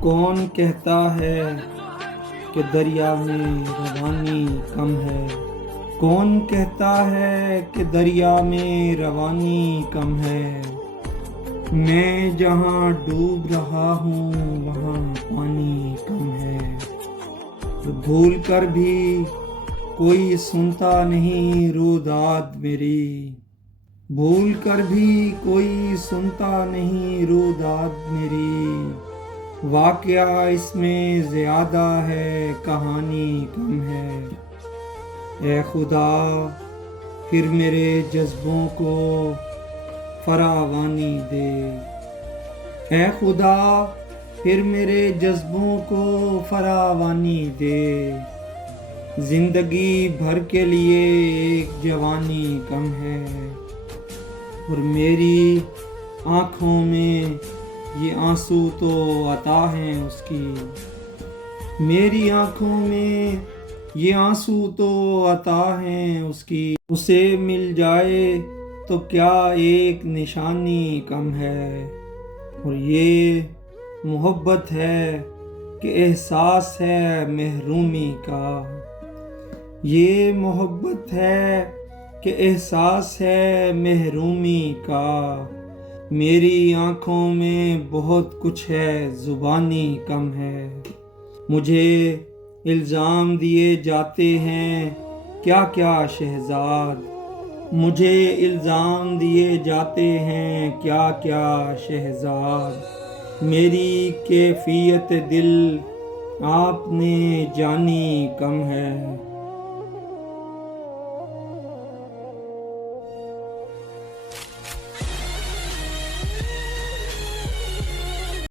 کون کہتا ہے کہ دریا میں روانی کم ہے؟ کون کہتا ہے کہ دریا میں روانی کم ہے؟ میں جہاں ڈوب رہا ہوں وہاں پانی کم ہے۔ بھول کر بھی کوئی سنتا نہیں روداد میری، بھول کر بھی کوئی سنتا نہیں روداد میری۔ واقعہ اس میں زیادہ ہے کہانی کم ہے۔ اے خدا پھر میرے جذبوں کو فراوانی دے، اے خدا پھر میرے جذبوں کو فراوانی دے۔ زندگی بھر کے لیے ایک جوانی کم ہے، اور میری آنکھوں میں یہ آنسو تو عطا ہیں اس کی، میری آنکھوں میں یہ آنسو تو عطا ہیں اس کی۔ اسے مل جائے تو کیا ایک نشانی کم ہے، اور یہ محبت ہے کہ احساس ہے محرومی کا، یہ محبت ہے کہ احساس ہے محرومی کا۔ میری آنکھوں میں بہت کچھ ہے زبانی کم ہے۔ مجھے الزام دیے جاتے ہیں کیا کیا شہزاد، مجھے الزام دیے جاتے ہیں کیا کیا شہزاد۔ میری کیفیت دل آپ نے جانی کم ہے۔